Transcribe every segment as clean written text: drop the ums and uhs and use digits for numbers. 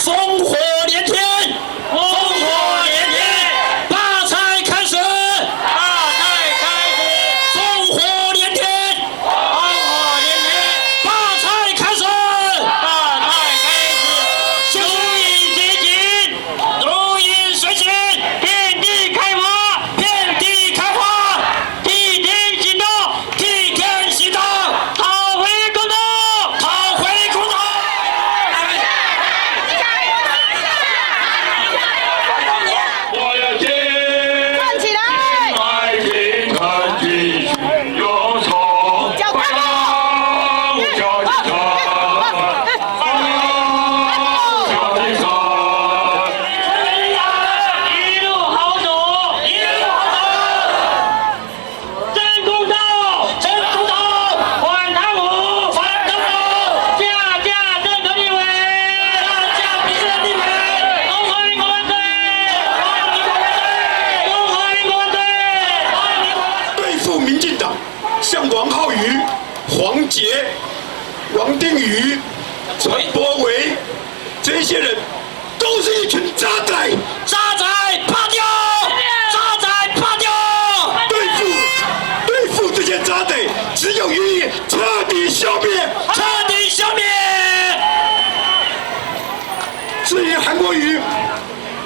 烽火连天，烽火连天，发财开始，发财开始，烽火连天，烽火连天，发财开始，发财开始，如影随形，如影随形，遍地开花，遍地开花，替天行道，替天行道，讨回公道，讨回公道。 我要听，站起来！爱情看继续有错，脚快脚脚脚，脚的手。一路好走，一路好走，真公道，真公道，反贪污，反贪污，价正德立委，价比正立委，中华民国万岁，中华民国万岁，中华民国万岁，中华民国万岁。对付民进党，像王浩宇、黄捷、王定宇、陈柏惟这些人，都是一群渣仔。渣仔趴掉，渣仔趴掉。对付这些渣仔，只有一义：彻底消灭。彻底消灭！至于韩国瑜，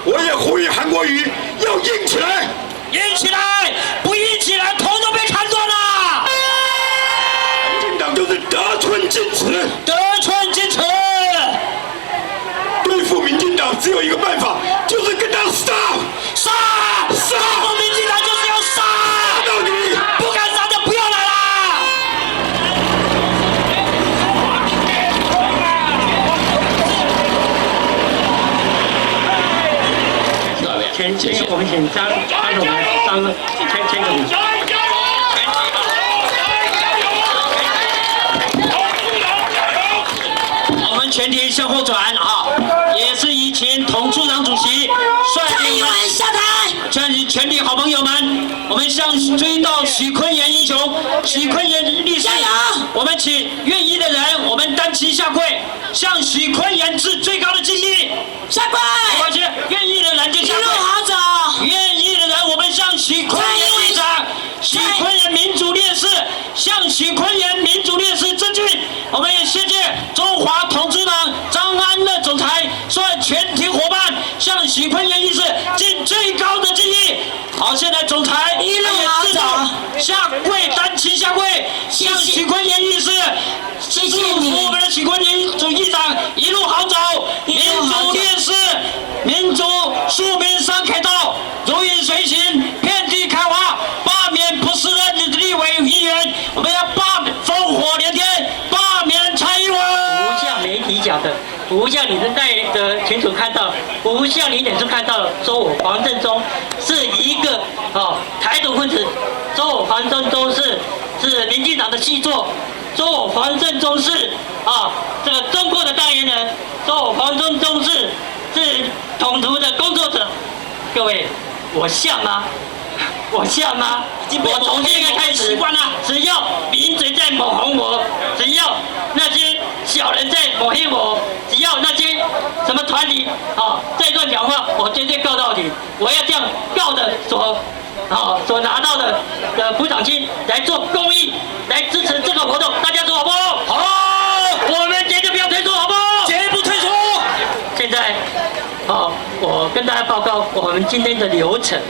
我也呼吁韩国瑜要硬起来。硬起来！不硬起来，头都被砍断了！民进党就是得寸进尺，得寸进尺！对付民进党只有一个办法，就是跟他杀，杀！杀对付民进党就是要杀！杀到底。不敢杀就不要来啦！我们请张总来签个名。我们全体向后转啊！也是以前统处长主席率领下台，全体好朋友们，我们向追悼许坤元英雄、许坤元律师，我们请愿意的人，我们单膝下跪，向许坤元致最高的敬意。下跪！而且愿意的人就下跪。一路好走。愿意的人，我们向许坤元会长、许坤元民主烈士，向许坤元民主烈士致敬。我们也谢谢中华统治党张安乐总裁率全体伙伴向许坤元医师尽最高的敬意。好，现在总裁一路好走，下跪单膝下跪，向许坤元医师谢谢你，我们的许坤元主议长一路好走，民主烈士，民主庶民上凯道，如影随形，遍地开花，罢免不是任的立委议员，我们要烽火连天，罢免蔡英文。不像媒体讲的，不像你的群主看到，不像你脸书看到的，说我黄振中是一个台独分子，说我黄振中是民进党的细作，说我黄振中是这个中国的代言人，说我黄振中是统独的工作者。各位，我像吗？我像吗？我从现在开始，只要名嘴在抹红我，只要那些小人在抹黑我，只要那些什么团体在乱讲话，我绝对告到底。我要这样告的所拿到的补偿金来做公益，来支持这个活动，大家说好不好？好，我们绝对不要退出，好不好？绝不退出。现在我跟大家报告我们今天的流程。